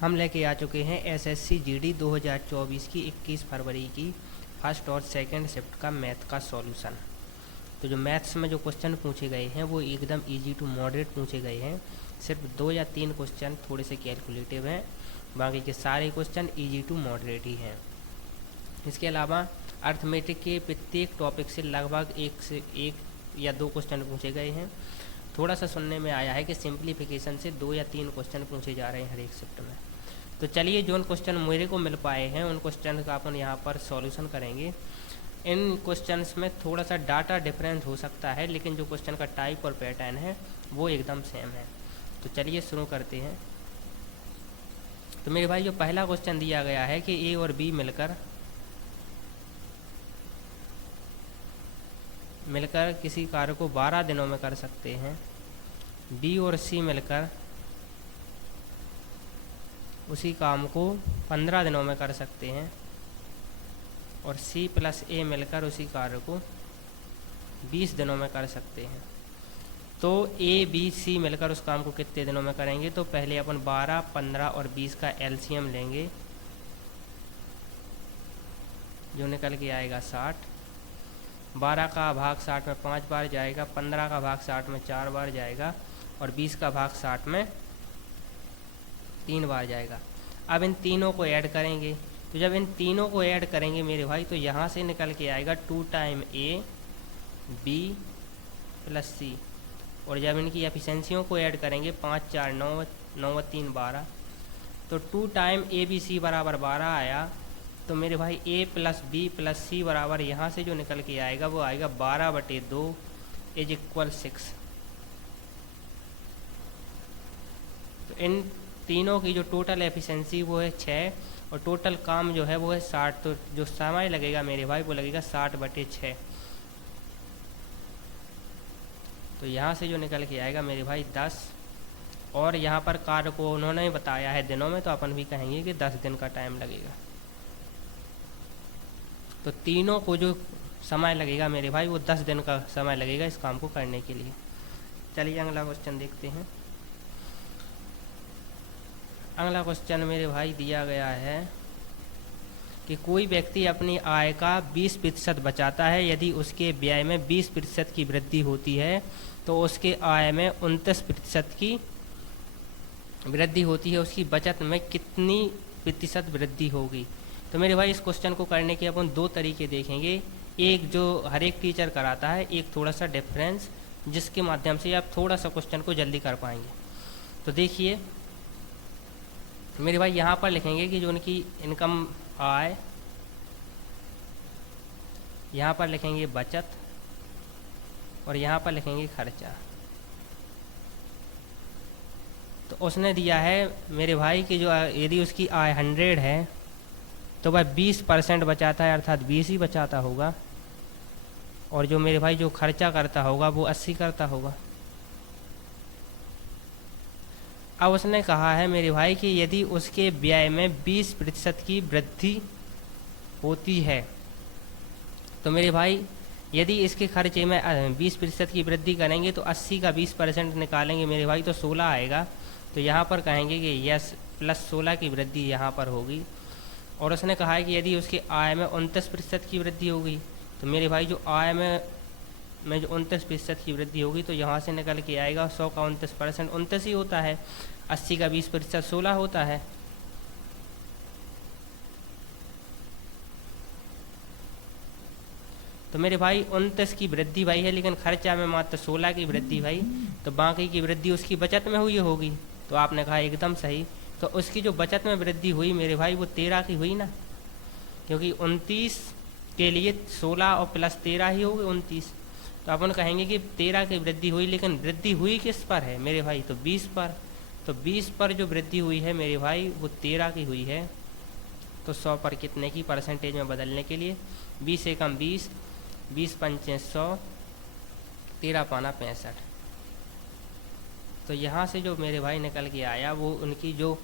हम लेके आ चुके हैं एसएससी जीडी 2024 की 21 फरवरी की फर्स्ट और सेकंड शिफ्ट का मैथ का सॉल्यूशन। तो जो मैथ्स में जो क्वेश्चन पूछे गए हैं वो एकदम इजी टू मॉडरेट पूछे गए हैं। सिर्फ 2 या 3 क्वेश्चन थोड़े से कैलकुलेटिव हैं, बाकी के सारे क्वेश्चन इजी टू मॉडरेट ही हैं। इसके अलावा अर्थमेटिक के प्रत्येक टॉपिक से लगभग एक या 2 क्वेश्चन पूछे गए हैं। थोड़ा सा सुनने में आया है कि सिंप्लीफिकेशन से 2 या 3 क्वेश्चन पूछे जा रहे हैं हर एक शिफ्ट में। तो चलिए जो क्वेश्चन मेरे को मिल पाए हैं उन क्वेश्चन का अपन यहाँ पर सॉल्यूशन करेंगे। इन क्वेश्चंस में थोड़ा सा डाटा डिफरेंस हो सकता है, लेकिन जो क्वेश्चन का टाइप और पैटर्न है वो एकदम सेम है। तो चलिए शुरू करते हैं। तो मेरे भाई जो पहला क्वेश्चन दिया गया है कि ए और बी मिलकर किसी कार्य को 12 दिनों में कर सकते हैं, बी और सी मिलकर उसी काम को 15 दिनों में कर सकते हैं, और सी प्लस ए मिलकर उसी कार्य को 20 दिनों में कर सकते हैं। तो ए बी सी मिलकर उस काम को कितने दिनों में करेंगे? तो पहले अपन 12, 15 और 20 का एलसीएम लेंगे, जो निकल के आएगा 60। 12 का भाग 60 में 5 बार जाएगा, 15 का भाग 60 में 4 बार जाएगा, और 20 का भाग 60 में 3 बार जाएगा। अब इन तीनों को ऐड करेंगे, तो जब इन तीनों को ऐड करेंगे मेरे भाई तो यहाँ से निकल के आएगा 2 टाइम ए बी प्लस सी, और जब इनकी एफिशिएंसियों को ऐड करेंगे 5 4 9 9 3 12, तो 2 टाइम ए बी सी बराबर 12 आया। तो मेरे भाई ए प्लस बी प्लस सी बराबर यहाँ से जो निकल के आएगा वो आएगा 12/2 इज इक्वल 6। तो इन तीनों की जो टोटल एफिशिएंसी वो है 6, और टोटल काम जो है वो है 60। तो जो समय लगेगा मेरे भाई वो लगेगा 60/6। तो यहाँ से जो निकल के आएगा मेरे भाई 10, और यहाँ पर कार्य को उन्होंने बताया है दिनों में, तो अपन भी कहेंगे कि 10 दिन का टाइम लगेगा। तो तीनों को जो समय लगेगा मेरे भाई वो 10 दिन का समय लगेगा इस काम को करने के लिए। चलिए अगला क्वेश्चन देखते हैं। अगला क्वेश्चन मेरे भाई दिया गया है कि कोई व्यक्ति अपनी आय का 20% बचाता है, यदि उसके व्यय में 20% की वृद्धि होती है तो उसके आय में 29% की वृद्धि होती है, उसकी बचत में कितनी प्रतिशत वृद्धि होगी? तो मेरे भाई इस क्वेश्चन को करने के अपन 2 तरीके देखेंगे। एक जो हर एक टीचर कराता है, एक थोड़ा सा डिफरेंस, जिसके माध्यम से आप थोड़ा सा क्वेश्चन को जल्दी कर पाएंगे। तो देखिए मेरे भाई यहाँ पर लिखेंगे कि जो उनकी इनकम आय, यहाँ पर लिखेंगे बचत, और यहाँ पर लिखेंगे खर्चा। तो उसने दिया है मेरे भाई कि जो यदि उसकी आय 100 है तो वह 20% बचाता है, अर्थात 20 ही बचाता होगा, और जो मेरे भाई जो खर्चा करता होगा वो 80 करता होगा। अब उसने कहा है मेरे भाई कि यदि उसके व्यय में 20% की वृद्धि होती है, तो मेरे भाई यदि इसके खर्चे में 20% की वृद्धि करेंगे तो 80 का 20% निकालेंगे मेरे भाई तो 16 आएगा। तो यहाँ पर कहेंगे कि यस प्लस 16 की वृद्धि यहाँ पर होगी। और उसने कहा है कि यदि उसकी आय में 29% की वृद्धि होगी, तो मेरे भाई जो आय में जो 29% की वृद्धि होगी तो यहाँ से निकल के आएगा 100 का 29% 29 ही होता है, 80 का 20% 16 होता है। तो मेरे भाई 29 की वृद्धि भाई है, लेकिन खर्चा में मात्र 16 की वृद्धि भाई, तो बाकी की वृद्धि उसकी बचत में हुई होगी। तो आपने कहा एकदम सही। तो उसकी जो बचत में वृद्धि हुई मेरे भाई वो 13 की हुई ना, क्योंकि 29 के लिए 16 और प्लस 13 ही होगी 29। तो अपन कहेंगे कि 13 की वृद्धि हुई, लेकिन वृद्धि हुई किस पर है मेरे भाई? तो 20 पर। तो 20 पर जो वृद्धि हुई है मेरे भाई वो 13 की हुई है। तो 100 पर कितने की परसेंटेज में बदलने के लिए 20 एकम 20, 20 पंचे 100, 13 पाना 65। तो यहाँ से जो मेरे भाई निकल के आया वो उनकी जो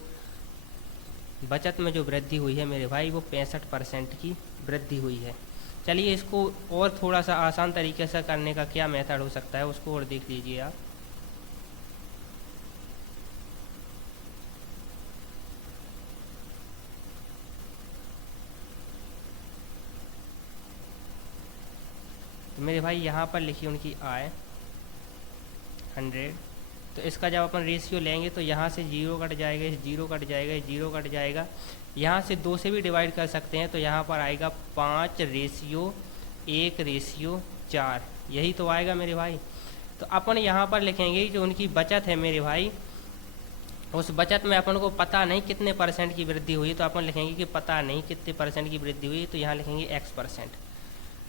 बचत में जो वृद्धि हुई है मेरे भाई वो 65% की वृद्धि हुई है। चलिए इसको और थोड़ा सा आसान तरीके से करने का क्या मेथड हो सकता है उसको और देख लीजिए आप। मेरे भाई यहाँ पर लिखी उनकी आय 100। तो इसका जब अपन रेशियो लेंगे तो यहाँ से 0 कट जाएगा, 0 कट जाएगा, 0 कट जाएगा। यहाँ से 2 से भी डिवाइड कर सकते हैं, तो यहाँ पर आएगा 5:1:4। यही तो आएगा मेरे भाई। तो अपन यहाँ पर लिखेंगे कि उनकी बचत है मेरे भाई, उस बचत में अपन को पता नहीं कितने परसेंट की वृद्धि हुई, तो अपन लिखेंगे कि पता नहीं कितने परसेंट की वृद्धि हुई, तो यहाँ लिखेंगे X%।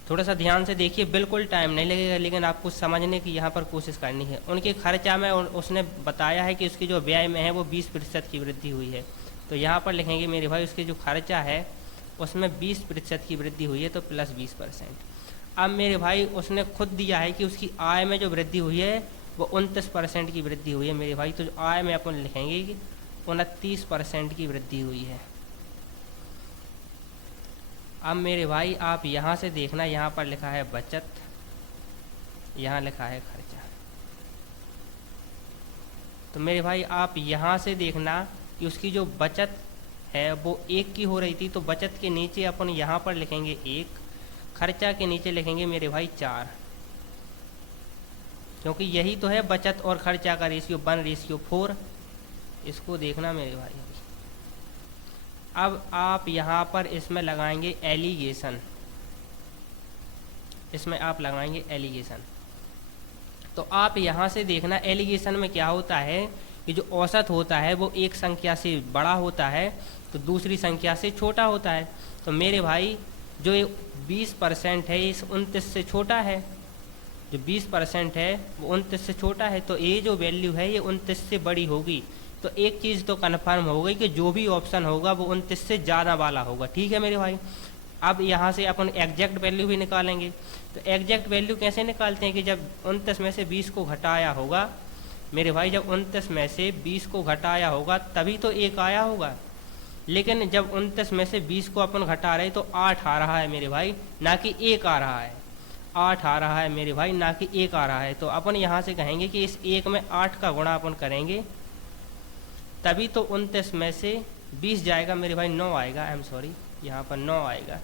थोड़ा सा ध्यान से देखिए, बिल्कुल टाइम नहीं लगेगा, लेकिन आपको समझने की यहाँ पर कोशिश करनी है। उनके खर्चा में उसने बताया है कि उसकी जो व्यय में है वो 20% की वृद्धि हुई है, तो यहाँ पर लिखेंगे मेरे भाई उसके जो खर्चा है उसमें 20% की वृद्धि हुई है, तो प्लस 20%। अब मेरे भाई उसने खुद दिया है कि उसकी आय में जो वृद्धि हुई है वो 29% की वृद्धि हुई है मेरे भाई, तो आय में अपन लिखेंगे कि 29% की वृद्धि हुई है। अब मेरे भाई आप यहाँ से देखना, यहाँ पर लिखा है बचत, यहाँ लिखा है खर्चा। तो मेरे भाई आप यहाँ से देखना कि उसकी जो बचत है वो 1 की हो रही थी, तो बचत के नीचे अपन यहाँ पर लिखेंगे 1, खर्चा के नीचे लिखेंगे मेरे भाई 4, क्योंकि यही तो है बचत और खर्चा का रेशियो 1:4। इसको देखना मेरे भाई। अब आप यहाँ पर इसमें लगाएंगे एलिगेशन, इसमें आप लगाएंगे एलिगेशन। तो आप यहाँ से देखना एलिगेशन में क्या होता है कि जो औसत होता है वो एक संख्या से बड़ा होता है तो दूसरी संख्या से छोटा होता है। तो मेरे भाई जो ये 20% है इस 29 से छोटा है, जो 20% है वो 29 से छोटा है, तो ये जो वैल्यू है ये 29 से बड़ी होगी। तो एक चीज़ तो कन्फर्म हो गई कि जो भी ऑप्शन होगा वो 29 से ज़्यादा वाला होगा। ठीक है मेरे भाई। अब यहाँ से अपन एग्जैक्ट वैल्यू भी निकालेंगे। तो एग्जैक्ट वैल्यू कैसे निकालते हैं कि जब 29 में से 20 को घटाया होगा मेरे भाई, जब 29 में से 20 को घटाया होगा तभी तो 1 आया होगा। लेकिन जब 29 में से 20 को अपन घटा रहे तो 8 आ रहा है मेरे भाई, ना कि 1 आ रहा है। 8 आ रहा है मेरे भाई, ना कि 1 आ रहा है। तो अपन यहाँ से कहेंगे कि इस 1 में 8 का गुणा अपन करेंगे तभी तो 29 में से 20 जाएगा मेरे भाई, 9 आएगा। आई एम सॉरी, यहाँ पर 9 आएगा।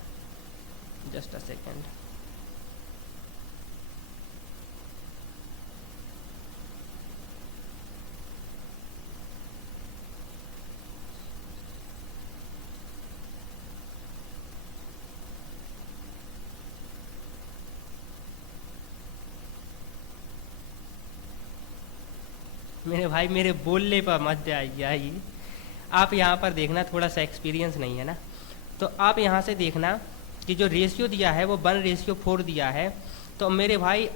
Just a second. मेरे भाई मेरे बोलने पर मत आइए, आप यहाँ पर देखना, थोड़ा सा एक्सपीरियंस नहीं है ना। तो आप यहाँ से देखना कि जो रेशियो दिया है वो 1:4 दिया है। तो मेरे भाई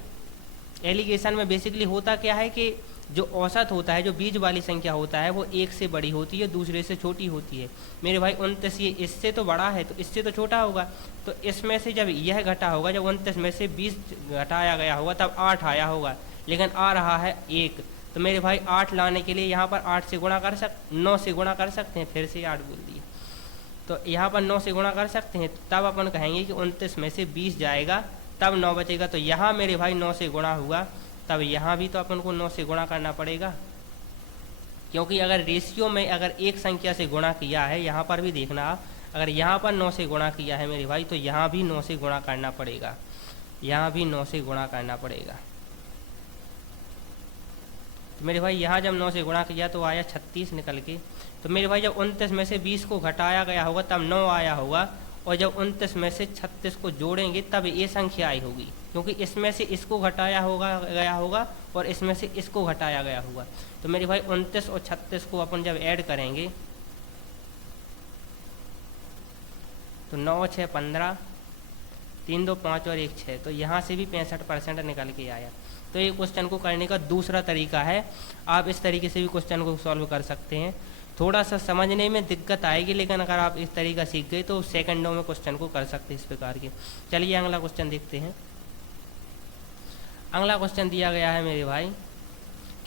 एलिगेशन में बेसिकली होता क्या है कि जो औसत होता है, जो बीज वाली संख्या होता है वो 1 से बड़ी होती है, दूसरे से छोटी होती है। मेरे भाई 29 ये इससे तो बड़ा है तो इससे तो छोटा होगा। तो इसमें से जब यह घटा होगा, जब 29 में से 20 घटाया गया होगा तब 8 आया होगा, लेकिन आ रहा है 1। तो मेरे भाई 8 लाने के लिए यहाँ पर 8 से गुणा कर 9 से गुणा कर सकते हैं, फिर से 8 बोल दिए। तो यहाँ पर 9 से गुणा कर सकते हैं, तब अपन कहेंगे कि 29 में से 20 जाएगा तब 9 बचेगा। तो यहाँ मेरे भाई 9 से गुणा हुआ, तब यहाँ भी तो अपन को 9 से गुणा करना पड़ेगा, क्योंकि अगर रेशियो में अगर एक संख्या से गुणा किया है, यहाँ पर भी देखना आप, अगर यहाँ पर 9 से गुणा किया है मेरे भाई तो यहाँ भी 9 से गुणा करना पड़ेगा, यहाँ भी 9 से गुणा करना पड़ेगा। तो मेरे भाई यहाँ जब 9 से गुणा किया तो आया 36 निकल के। तो मेरे भाई जब 29 में से 20 को घटाया गया होगा तब 9 आया होगा, और जब 29 में से 36 को जोड़ेंगे तब ये संख्या आई होगी, क्योंकि इसमें से इसको घटाया गया होगा और इसमें से इसको घटाया गया होगा। तो मेरे भाई 29 और 36 को अपन जब ऐड करेंगे तो 9 6 15, 3 2 5 और 1 6, तो यहाँ से भी 65% निकल के आया। तो ये क्वेश्चन को करने का दूसरा तरीका है, आप इस तरीके से भी क्वेश्चन को सॉल्व कर सकते हैं। थोड़ा सा समझने में दिक्कत आएगी, लेकिन अगर आप इस तरीका सीख गए तो सेकंडों में क्वेश्चन को कर सकते हैं इस प्रकार के। चलिए अगला क्वेश्चन देखते हैं। अगला क्वेश्चन दिया गया है मेरे भाई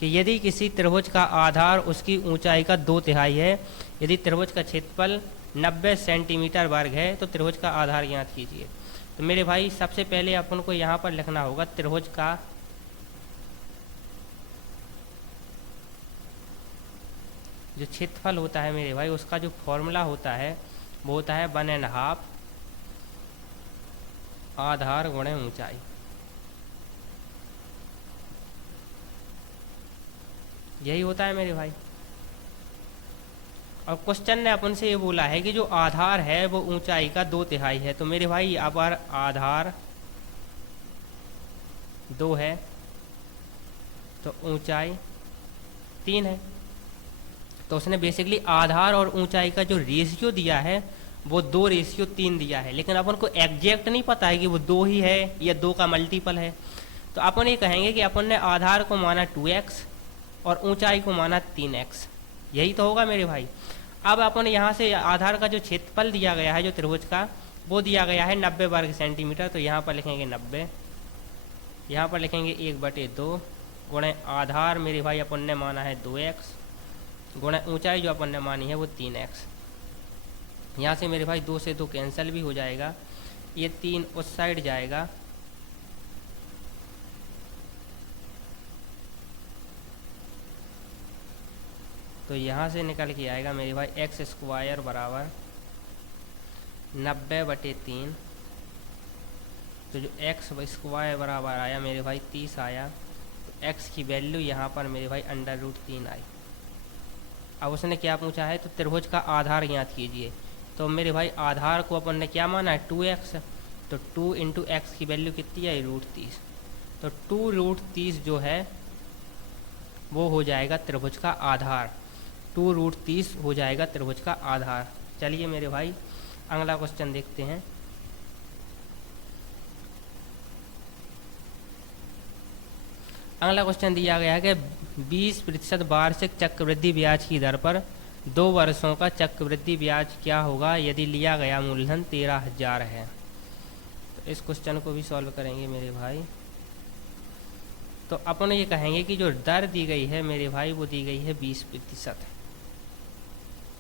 कि यदि किसी त्रिभुज का आधार उसकी ऊंचाई का 2/3 है, यदि त्रिभुज का क्षेत्रफल 90 सेंटीमीटर वर्ग है तो त्रिभुज का आधार ज्ञात कीजिए। तो मेरे भाई सबसे पहले अपन को यहाँ पर लिखना होगा त्रिभुज का जो क्षेत्रफल होता है मेरे भाई, उसका जो फॉर्मूला होता है वो होता है 1.5 आधार गुणे ऊंचाई। यही होता है मेरे भाई। और क्वेश्चन ने अपन से ये बोला है कि जो आधार है वो ऊंचाई का 2/3 है। तो मेरे भाई अब आधार 2 है तो ऊंचाई 3 है। तो उसने बेसिकली आधार और ऊंचाई का जो रेशियो दिया है वो 2:3 दिया है, लेकिन अपन को एग्जैक्ट नहीं पता है कि वो 2 ही है या 2 का मल्टीपल है। तो अपन ये कहेंगे कि अपन ने आधार को माना 2x और ऊंचाई को माना 3x। यही तो होगा मेरे भाई। अब अपन यहाँ से आधार का जो क्षेत्रफल दिया गया है जो त्रिभुज का, वो दिया गया है 90 वर्ग सेंटीमीटर। तो यहाँ पर लिखेंगे 90, यहाँ पर लिखेंगे 1/2 गुणे आधार मेरे भाई अपन ने माना है 2x गुणे ऊंचाई जो अपन ने मानी है वो 3x। यहाँ से मेरे भाई 2 से 2 कैंसिल भी हो जाएगा, ये 3 उस साइड जाएगा, तो यहाँ से निकल के आएगा मेरे भाई x² बराबर 90/3। तो जो x² बराबर आया मेरे भाई 30 आया। तो x की वैल्यू यहाँ पर मेरे भाई √3 आई। अब उसने क्या पूछा है, तो त्रिभुज का आधार ज्ञात कीजिए। तो मेरे भाई आधार को अपन ने क्या माना है 2x, तो 2 × x की वैल्यू कितनी है √30। तो 2√30 जो है वो हो जाएगा त्रिभुज का आधार, 2√30 हो जाएगा त्रिभुज का आधार। चलिए मेरे भाई अगला क्वेश्चन देखते हैं। अगला क्वेश्चन दिया गया है कि 20% वार्षिक चक्रवृद्धि ब्याज की दर पर 2 वर्षों का चक्रवृद्धि ब्याज क्या होगा यदि लिया गया मूलधन 13,000 है। तो इस क्वेश्चन को भी सॉल्व करेंगे मेरे भाई। तो अपन ये कहेंगे कि जो दर दी गई है मेरे भाई वो दी गई है 20%।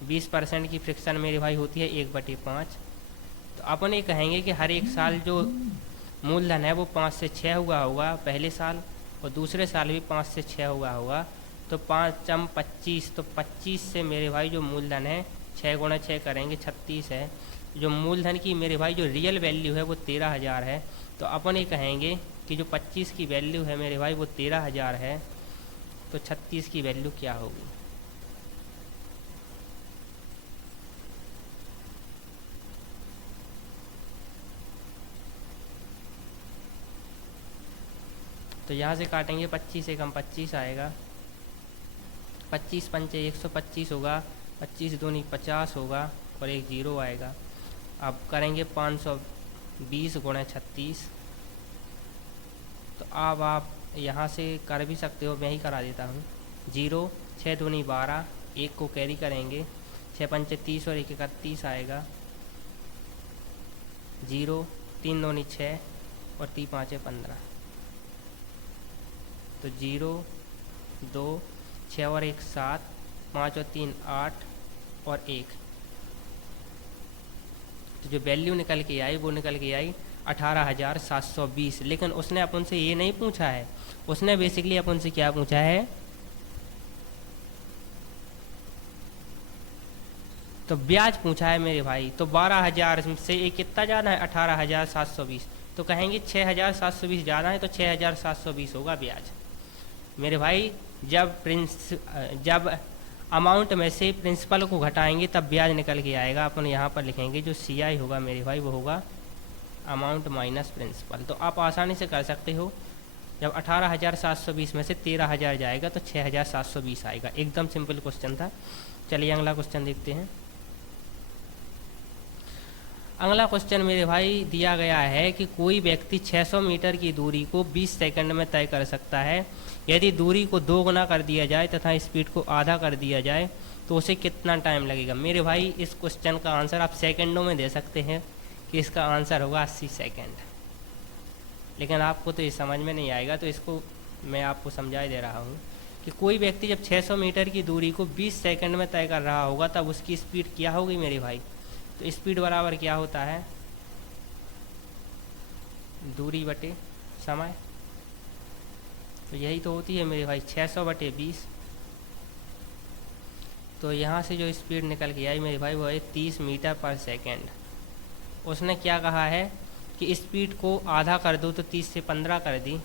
20% की फ्रिक्शन मेरे भाई होती है 1/5। तो अपन ये कहेंगे कि हर एक साल जो मूलधन है वो 5 से 6 हुआ होगा पहले साल, और दूसरे साल भी 5 से 6 हुआ होगा। तो 5 × 25, तो 25 से मेरे भाई जो मूलधन है 6 × 6 करेंगे 36 है। जो मूलधन की मेरे भाई जो रियल वैल्यू है वो 13,000 है। तो अपन ये कहेंगे कि जो 25 की वैल्यू है मेरे भाई वो 13,000 है, तो 36 की वैल्यू क्या होगी। तो यहाँ से काटेंगे 25 से कम 25 आएगा, 25 × 5 125 होगा, 25 दूनी 50 होगा और एक 0 आएगा। अब करेंगे 520 × 36। तो अब आप यहाँ से कर भी सकते हो, मैं ही करा देता हूँ। 0 6 दूनी 12, 1 को कैरी करेंगे, 6 × 5 30 और 1 31 आएगा। 0 3 दूनी 6 और 3 × 5 15। तो 0 2 6 और 1 7, 5 और 3 8 और 1। तो जो वैल्यू निकल के आई वो निकल के आई 18,720। लेकिन उसने अपन से ये नहीं पूछा है, उसने बेसिकली अपन से क्या पूछा है, तो ब्याज पूछा है मेरे भाई। तो 12,000 से एक कितना ज़्यादा है 18,720। तो कहेंगे 6,720 ज़्यादा है, तो 6,720 होगा ब्याज मेरे भाई। जब अमाउंट में से प्रिंसिपल को घटाएंगे तब ब्याज निकल के आएगा। अपन यहाँ पर लिखेंगे जो CI होगा मेरे भाई वो होगा अमाउंट माइनस प्रिंसिपल। तो आप आसानी से कर सकते हो, जब 18,720 में से 13,000 जाएगा तो 6,720 आएगा। एकदम सिंपल क्वेश्चन था। चलिए अगला क्वेश्चन देखते हैं। अगला क्वेश्चन मेरे भाई दिया गया है कि कोई व्यक्ति 600 मीटर की दूरी को 20 सेकंड में तय कर सकता है। यदि दूरी को 2 गुना कर दिया जाए तथा स्पीड को आधा कर दिया जाए तो उसे कितना टाइम लगेगा। मेरे भाई इस क्वेश्चन का आंसर आप सेकंडों में दे सकते हैं कि इसका आंसर होगा 80 सेकंड। लेकिन आपको तो ये समझ में नहीं आएगा, तो इसको मैं आपको समझा दे रहा हूँ कि कोई व्यक्ति जब 600 मीटर की दूरी को 20 सेकंड में तय कर रहा होगा तब उसकी स्पीड क्या होगी मेरे भाई। तो स्पीड बराबर क्या होता है, दूरी बटे समय। तो यही तो होती है मेरे भाई 600/20। तो यहाँ से जो स्पीड निकल के आई मेरे भाई वो है 30 मीटर पर सेकेंड। उसने क्या कहा है कि स्पीड को आधा कर दो, तो 30 से 15 कर दी।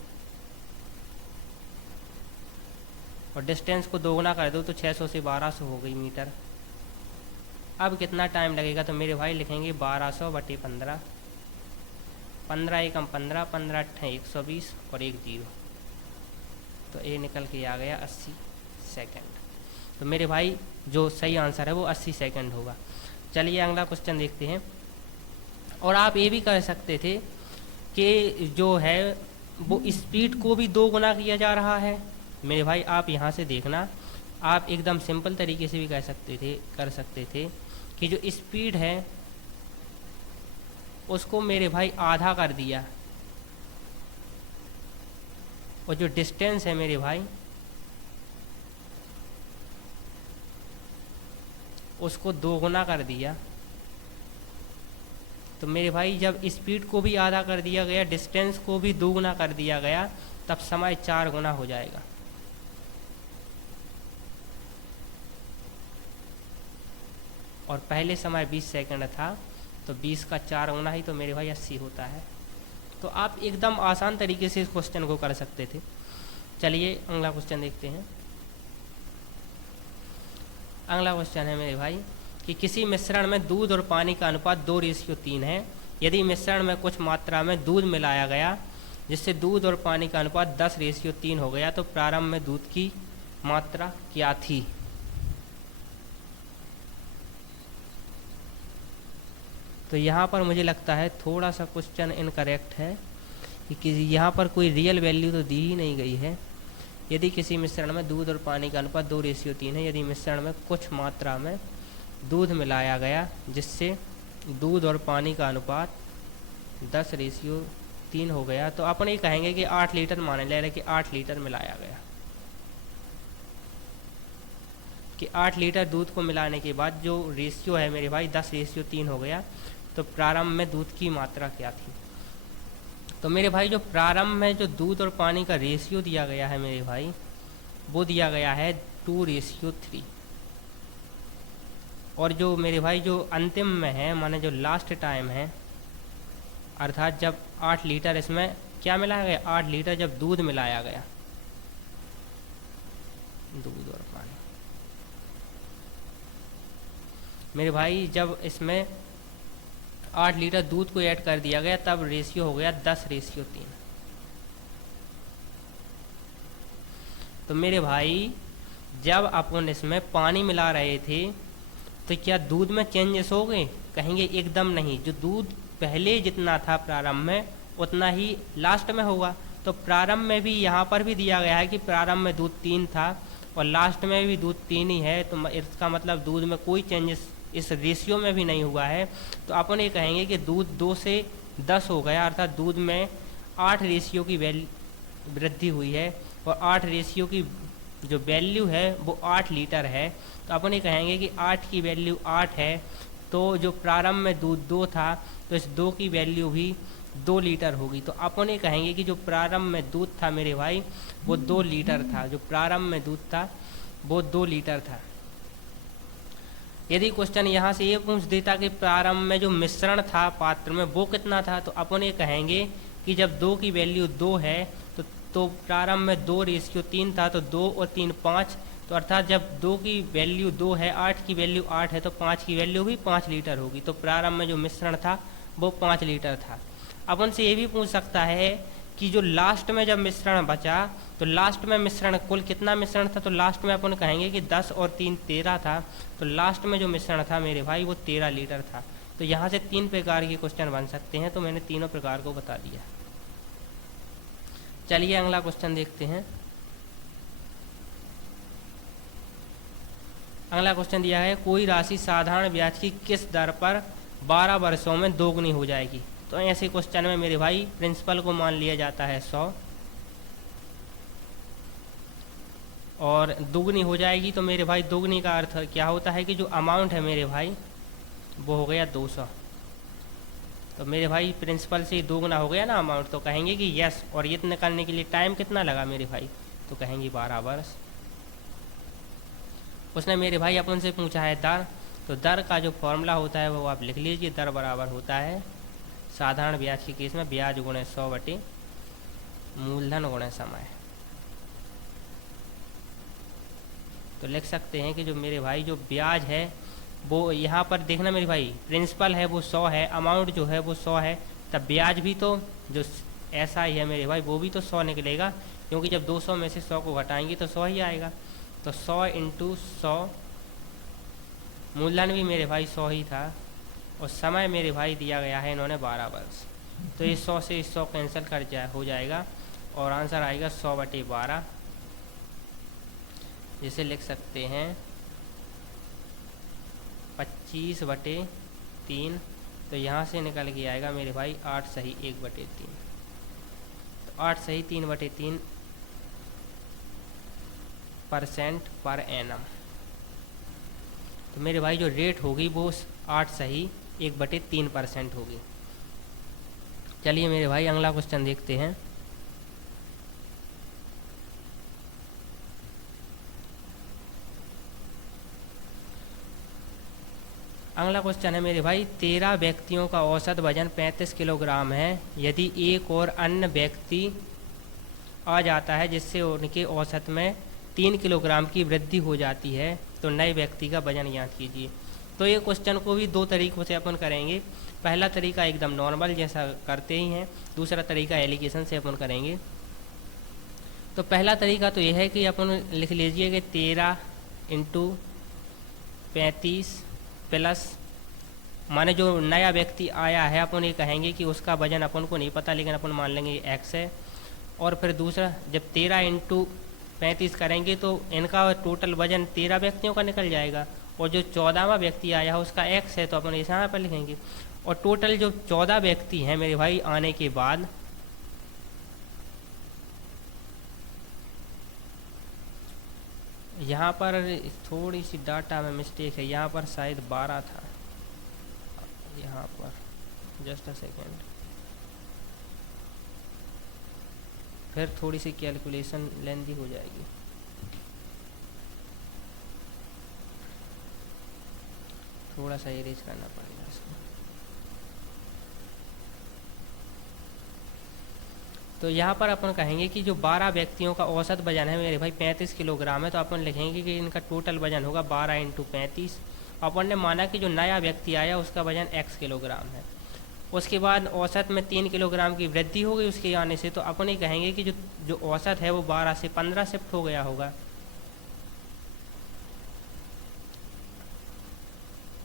और डिस्टेंस को दोगुना कर दो तो 600 से 1200 हो गई मीटर। अब कितना टाइम लगेगा, तो मेरे भाई लिखेंगे 1200 बटे 15, 15 एकम 15, 15 अट्ठे 120 और 1 जीरो, तो ये निकल के आ गया 80 सेकंड। तो मेरे भाई जो सही आंसर है वो 80 सेकंड होगा। चलिए अगला क्वेश्चन देखते हैं। और आप ये भी कर सकते थे कि जो है वो स्पीड को भी 2 गुना किया जा रहा है। मेरे भाई आप यहाँ से देखना, आप एकदम सिंपल तरीके से भी कर सकते थे कि जो स्पीड है उसको मेरे भाई आधा कर दिया, और जो डिस्टेंस है मेरे भाई उसको 2 गुना कर दिया। तो मेरे भाई जब स्पीड को भी आधा कर दिया गया, डिस्टेंस को भी 2 गुना कर दिया गया, तब समय 4 गुना हो जाएगा। और पहले समय 20 सेकंड था, तो 20 का 4 गुना ही तो मेरे भाई 80 होता है। तो आप एकदम आसान तरीके से इस क्वेश्चन को कर सकते थे। चलिए अगला क्वेश्चन देखते हैं। अगला क्वेश्चन है मेरे भाई कि किसी मिश्रण में दूध और पानी का अनुपात 2:3 है। यदि मिश्रण में कुछ मात्रा में दूध मिलाया गया जिससे दूध और पानी का अनुपात 10:3 हो गया, तो प्रारंभ में दूध की मात्रा क्या थी। तो यहाँ पर मुझे लगता है थोड़ा सा क्वेश्चन इनकरेक्ट है कि यहाँ पर कोई रियल वैल्यू तो दी ही नहीं गई है। यदि किसी मिश्रण में दूध और पानी का अनुपात 2:3 है, यदि मिश्रण में कुछ मात्रा में दूध मिलाया गया जिससे दूध और पानी का अनुपात 10:3 हो गया, तो अपन ये कहेंगे कि 8 लीटर माने ले रहे कि 8 लीटर मिलाया गया, कि 8 लीटर दूध को मिलाने के बाद जो रेशियो है मेरे भाई 10:3 हो गया। तो प्रारंभ में दूध की मात्रा क्या थी। तो मेरे भाई जो प्रारंभ में जो दूध और पानी का रेशियो दिया गया है मेरे भाई, वो दिया गया है 2:3। और जो मेरे भाई जो अंतिम में है, माने जो लास्ट टाइम है, अर्थात जब 8 लीटर इसमें क्या मिलाया गया, 8 लीटर जब दूध मिलाया गया, दूध और पानी, मेरे भाई जब इसमें 8 लीटर दूध को ऐड कर दिया गया तब रेशियो हो गया 10:3। तो मेरे भाई जब अपन इसमें पानी मिला रहे थे तो क्या दूध में चेंजेस हो गए, कहेंगे एकदम नहीं। जो दूध पहले जितना था प्रारंभ में उतना ही लास्ट में होगा। तो प्रारंभ में भी यहाँ पर भी दिया गया है कि प्रारंभ में दूध 3 था और लास्ट में भी दूध 3 ही है, तो इसका मतलब दूध में कोई चेंजेस इस रेशियो में भी नहीं हुआ है। तो अपन ये कहेंगे कि दूध 2 से 10 हो गया, अर्थात दूध में 8 रेशियो की वृद्धि हुई है, और 8 रेशियो की जो वैल्यू है वो 8 लीटर है। तो अपन ये कहेंगे कि 8 की वैल्यू 8 है, तो जो प्रारंभ में दूध 2 था तो इस 2 की वैल्यू भी 2 लीटर होगी। तो अपन ये कहेंगे कि जो प्रारंभ में दूध था मेरे भाई वो 2 लीटर था, जो प्रारंभ में दूध था वो 2 लीटर था। यदि क्वेश्चन यहाँ से ये पूछ देता कि प्रारंभ में जो मिश्रण था पात्र में वो कितना था, तो अपन ये कहेंगे कि जब 2 की वैल्यू 2 है तो प्रारंभ में 2:3 था, तो 2 और 3 5, तो अर्थात जब 2 की वैल्यू 2 है, 8 की वैल्यू 8 है, तो 5 की वैल्यू भी 5 लीटर होगी। तो प्रारंभ में जो मिश्रण था वो 5 लीटर था। अपन से ये भी पूछ सकता है कि जो लास्ट में जब मिश्रण बचा तो लास्ट में मिश्रण कुल कितना मिश्रण था, तो लास्ट में अपन कहेंगे कि 10 और 3 13 था। तो लास्ट में जो मिश्रण था मेरे भाई वो 13 लीटर था। तो यहाँ से 3 प्रकार के क्वेश्चन बन सकते हैं, तो मैंने तीनों प्रकार को बता दिया। चलिए अगला क्वेश्चन देखते हैं। अगला क्वेश्चन दिया है कोई राशि साधारण ब्याज की किस दर पर 12 वर्षों में दोगुनी हो जाएगी। तो ऐसे क्वेश्चन में मेरे भाई प्रिंसिपल को मान लिया जाता है 100 और दोगुनी हो जाएगी। तो मेरे भाई दोगुनी का अर्थ क्या होता है कि जो अमाउंट है मेरे भाई वो हो गया 200। तो मेरे भाई प्रिंसिपल से दोगुना हो गया ना अमाउंट, तो कहेंगे कि यस। और ये निकालने के लिए टाइम कितना लगा मेरे भाई, तो कहेंगे 12 वर्ष। उसने मेरे भाई अपन से पूछा है दर, तो दर का जो फॉर्मूला होता है वो आप लिख लीजिए। दर बराबर होता है साधारण ब्याज के केस में ब्याज गुणे 100 बटे मूलधन गुणे समय। तो लिख सकते हैं कि जो मेरे भाई जो ब्याज है वो यहाँ पर देखना मेरे भाई, प्रिंसिपल है वो 100 है, अमाउंट जो है वो 100 है, तब ब्याज भी तो जो ऐसा ही है मेरे भाई वो भी तो 100 निकलेगा, क्योंकि जब 200 में से 100 को घटाएंगे तो 100 ही आएगा। तो 100 इंटू 100, मूल्यन भी मेरे भाई 100 ही था, और समय मेरे भाई दिया गया है इन्होंने 12 वर्ष। तो ये 100 से 100 कैंसिल हो जाएगा और आंसर आएगा 100/12, जिसे लिख सकते हैं 25/3। तो यहाँ से निकल के आएगा मेरे भाई 8 सही 1/3। तो 8 सही 3/3 % पर एनम। तो मेरे भाई जो रेट होगी वो 8 सही 1/3% होगी। चलिए मेरे भाई अगला क्वेश्चन देखते हैं। अगला क्वेश्चन है मेरे भाई, 13 व्यक्तियों का औसत वजन 35 किलोग्राम है। यदि एक और अन्य व्यक्ति आ जाता है जिससे उनके औसत में 3 किलोग्राम की वृद्धि हो जाती है, तो नए व्यक्ति का वजन ज्ञात कीजिए। तो ये क्वेश्चन को भी 2 तरीक़ों से अपन करेंगे। पहला तरीका एकदम नॉर्मल जैसा करते ही हैं, दूसरा तरीका एलिगेशन से अपन करेंगे। तो पहला तरीका तो यह है कि अपन लिख लीजिए कि 13 इंटू 35 प्लस, माने जो नया व्यक्ति आया है अपन ये कहेंगे कि उसका वजन अपन को नहीं पता, लेकिन अपन मान लेंगे x है। और फिर दूसरा जब 13 इंटू 35 करेंगे तो इनका टोटल वजन 13 व्यक्तियों का निकल जाएगा, और जो 14वां व्यक्ति आया है उसका x है, तो अपन इसे यहाँ पर लिखेंगे। और टोटल जो 14 व्यक्ति हैं मेरे भाई आने के बाद, यहाँ पर थोड़ी सी डाटा में मिस्टेक है, यहाँ पर शायद 12 था, यहाँ पर जस्ट अ सेकेंड, फिर थोड़ी सी कैलकुलेशन लेंदी हो जाएगी। थोड़ा सा इरेज करना पड़ेगा इसको। तो यहाँ पर अपन कहेंगे कि जो 12 व्यक्तियों का औसत वजन है मेरे भाई 35 किलोग्राम है, तो अपन लिखेंगे कि इनका टोटल वजन होगा 12 इंटू 35। अपन ने माना कि जो नया व्यक्ति आया उसका वजन x किलोग्राम है। उसके बाद औसत में 3 किलोग्राम की वृद्धि हो गई उसके आने से, तो अपन ही कहेंगे कि जो औसत है वो 12 से 15 शिफ्ट हो गया होगा।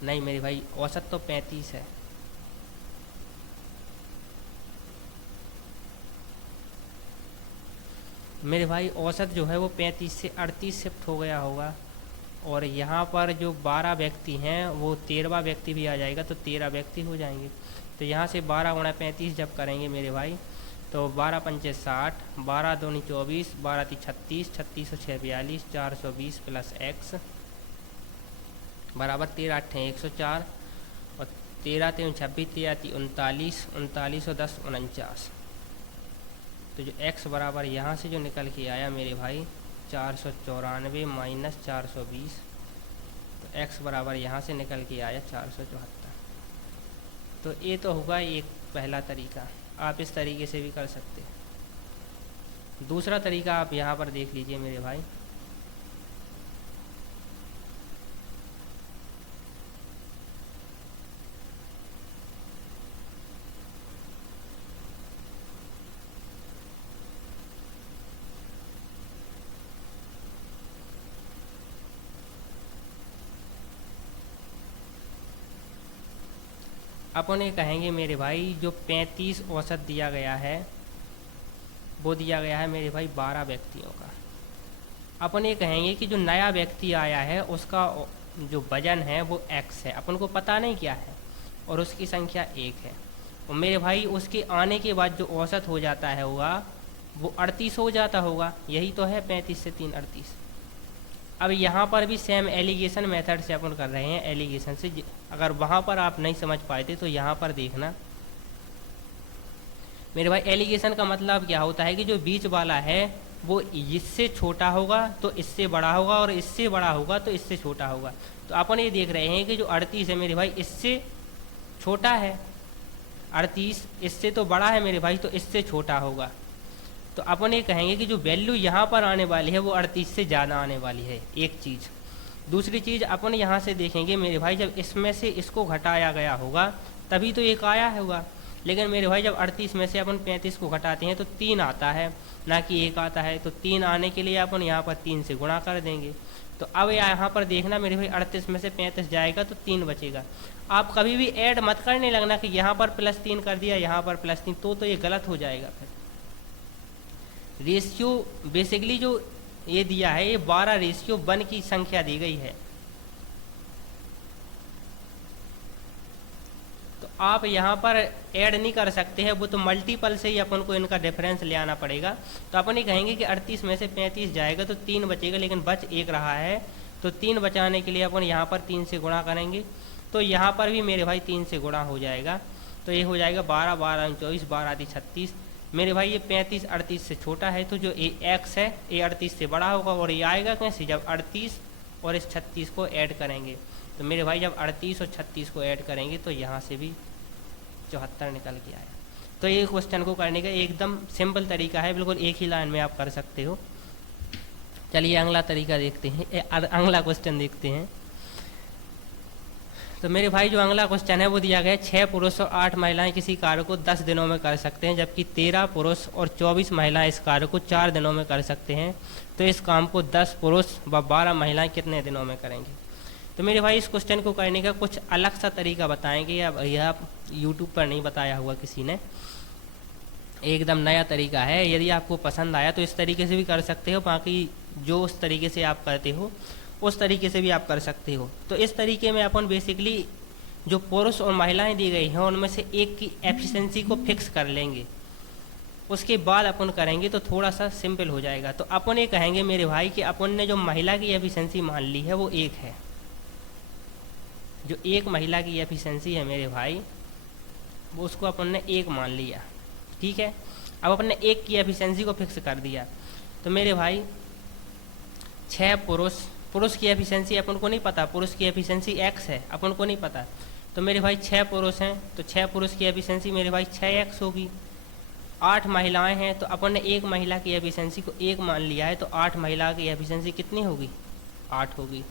नहीं मेरे भाई, औसत तो 35 है। मेरे भाई औसत जो है वो 35 से 38 शिफ्ट हो गया होगा, और यहाँ पर जो 12 व्यक्ति हैं वो 13वां व्यक्ति भी आ जाएगा, तो 13 व्यक्ति हो जाएंगे। तो यहाँ से 12 गुणा 35 जब करेंगे मेरे भाई, तो 12 पंचे 60, 12 दूनी 24, 12 ती 36, 36 और 6 42, 420 प्लस x बराबर 13 8 104, और 13 3 26, 13 ती 39, 39 और 10 49। तो जो x बराबर यहाँ से जो निकल के आया मेरे भाई 494 माइनस 420, तो x बराबर यहाँ से निकल के आया 474। तो ये तो होगा एक पहला तरीका, आप इस तरीके से भी कर सकते हैं। दूसरा तरीका आप यहाँ पर देख लीजिए मेरे भाई। अपन ये कहेंगे मेरे भाई जो 35 औसत दिया गया है वो दिया गया है मेरे भाई 12 व्यक्तियों का। अपन ये कहेंगे कि जो नया व्यक्ति आया है उसका जो वजन है वो x है, अपन को पता नहीं क्या है, और उसकी संख्या 1 है। और मेरे भाई उसके आने के बाद जो औसत हो जाता है होगा वो 38 हो जाता होगा, यही तो है 35 से 3 38। अब यहाँ पर भी सेम एलिगेशन मेथड से अपन कर रहे हैं, एलिगेशन से। अगर वहाँ पर आप नहीं समझ पाए थे तो यहाँ पर देखना मेरे भाई। एलिगेशन का मतलब क्या होता है कि जो बीच वाला है वो इससे छोटा होगा तो इससे बड़ा होगा, और इससे बड़ा होगा तो इससे छोटा होगा। तो अपन ये देख रहे हैं कि जो 38 है मेरे भाई इससे छोटा है, 38 इससे तो बड़ा है मेरे भाई, तो इससे छोटा होगा। तो अपन ये कहेंगे कि जो वैल्यू यहाँ पर आने वाली है वो 38 से ज़्यादा आने वाली है, एक चीज़। दूसरी चीज़ अपन यहाँ से देखेंगे मेरे भाई, जब इसमें से इसको घटाया गया होगा तभी तो एक आया होगा, लेकिन मेरे भाई जब 38 में से अपन 35 को घटाते हैं तो 3 आता है, ना कि 1 आता है। तो 3 आने के लिए अपन यहाँ पर 3 से गुणा कर देंगे। तो अब यहाँ पर देखना मेरे भाई, 38 में से 35 जाएगा तो 3 बचेगा। आप कभी भी ऐड मत करने लगना कि यहाँ पर +3 कर दिया, यहाँ पर +3, तो ये गलत हो जाएगा। फिर रेशियो बेसिकली जो ये दिया है, ये 12:1 की संख्या दी गई है। तो आप यहाँ पर ऐड नहीं कर सकते हैं, वो तो मल्टीपल से ही अपन को इनका डिफरेंस ले आना पड़ेगा। तो अपन ये कहेंगे कि 38 में से 35 जाएगा तो 3 बचेगा, लेकिन बच 1 रहा है, तो 3 बचाने के लिए अपन यहाँ पर 3 से गुणा करेंगे। तो यहाँ पर भी मेरे भाई 3 से गुणा हो जाएगा, तो ये हो जाएगा 12, 12 24, 12 36। मेरे भाई ये 35 38 से छोटा है, तो जो ये x है ये 38 से बड़ा होगा। और ये आएगा कैसे, जब 38 और इस 36 को ऐड करेंगे। तो मेरे भाई जब 38 और 36 को ऐड करेंगे तो यहाँ से भी 74 निकल के आया। तो ये क्वेश्चन को करने का एकदम सिंपल तरीका है, बिल्कुल एक ही लाइन में आप कर सकते हो। चलिए अगला तरीका देखते हैं, अगला क्वेश्चन देखते हैं। तो मेरे भाई जो अगला क्वेश्चन है वो दिया गया है, 6 पुरुष और 8 महिलाएं किसी कार्य को 10 दिनों में कर सकते हैं, जबकि 13 पुरुष और 24 महिलाएं इस कार्य को 4 दिनों में कर सकते हैं। तो इस काम को 10 पुरुष व 12 महिलाएं कितने दिनों में करेंगे। तो मेरे भाई इस क्वेश्चन को करने का कुछ अलग सा तरीका बताएंगे, या यह यूट्यूब पर नहीं बताया हुआ किसी ने, एकदम नया तरीका है। यदि आपको पसंद आया तो इस तरीके से भी कर सकते हो, बाकी जो उस तरीके से आप करते हो उस तरीके से भी आप कर सकते हो। तो इस तरीके में अपन बेसिकली जो पुरुष और महिलाएं दी गई हैं उनमें से एक की एफिशिएंसी को फिक्स कर लेंगे, उसके बाद अपन करेंगे तो थोड़ा सा सिंपल हो जाएगा। तो अपन ये कहेंगे मेरे भाई कि अपन ने जो महिला की एफिशिएंसी मान ली है वो 1 है, जो एक महिला की एफिशिएंसी है मेरे भाई वो उसको अपन ने 1 मान लिया, ठीक है। अब अपन ने 1 की एफिशिएंसी को फिक्स कर दिया। तो मेरे भाई 6 पुरुष की एफिशिएंसी अपन को नहीं पता, पुरुष की एफिशिएंसी x है, अपन को नहीं पता। तो मेरे भाई 6 पुरुष हैं तो 6 पुरुष की एफिशिएंसी मेरे भाई 6x होगी। 8 महिलाएं हैं तो अपन ने 1 महिला की एफिशिएंसी को 1 मान लिया है, तो 8 महिला की एफिशिएंसी कितनी होगी, 8 होगी।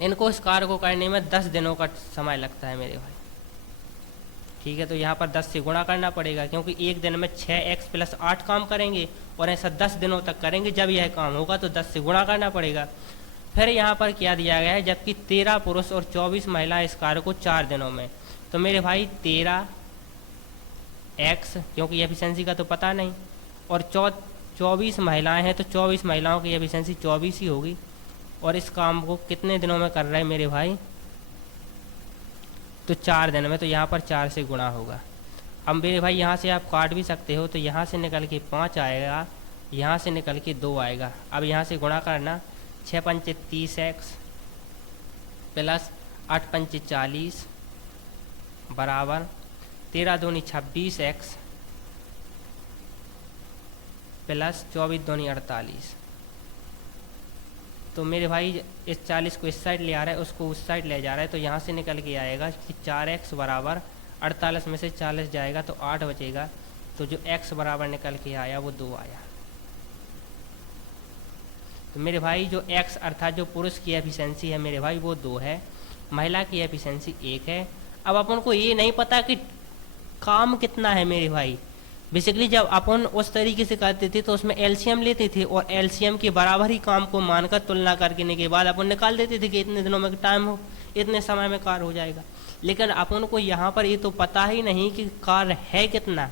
इनको इस कार्य को करने में 10 दिनों का समय लगता है मेरे भाई, ठीक है। तो यहाँ पर 10 से गुणा करना पड़ेगा, क्योंकि एक दिन में 6x + 8 काम करेंगे और ऐसा 10 दिनों तक करेंगे। जब यह काम होगा तो 10 से गुणा करना पड़ेगा। फिर यहाँ पर क्या दिया गया है, जबकि 13 पुरुष और 24 महिलाएं इस कार्य को 4 दिनों में। तो मेरे भाई 13x, क्योंकि एफिशिएंसी का तो पता नहीं, और 24 महिलाएं हैं तो 24 महिलाओं की एफिशिएंसी 24 ही होगी। और इस काम को कितने दिनों में कर रहे हैं मेरे भाई, तो 4 दिन में। तो यहाँ पर 4 से गुणा होगा। अब मेरे भाई यहाँ से आप काट भी सकते हो, तो यहाँ से निकल के 5 आएगा, यहाँ से निकल के 2 आएगा। अब यहाँ से गुणा करना, 6 पंचे 30x प्लस 8 पंचे 40 बराबर 13 दूनी 26x प्लस 24 दूनी 48। तो मेरे भाई इस 40 को इस साइड ले आ रहा है, उसको उस साइड ले जा रहा है, तो यहाँ से निकल के आएगा कि 4x बराबर 48 में से 40 जाएगा तो 8 बचेगा। तो जो x बराबर निकल के आया वो 2 आया। तो मेरे भाई जो x अर्थात जो पुरुष की एफिशिएंसी है मेरे भाई वो 2 है, महिला की एफिशिएंसी 1 है। अब अपन को ये नहीं पता कि काम कितना है मेरे भाई। बेसिकली जब अपन उस तरीके से करते थे तो उसमें एलसीएम लेते थे और एलसीएम के बराबर ही काम को मानकर तुलना करने के बाद अपन निकाल देते थे कि इतने दिनों में टाइम हो, इतने समय में कार्य हो जाएगा। लेकिन अपन को यहाँ पर ये तो पता ही नहीं कि कार्य है कितना।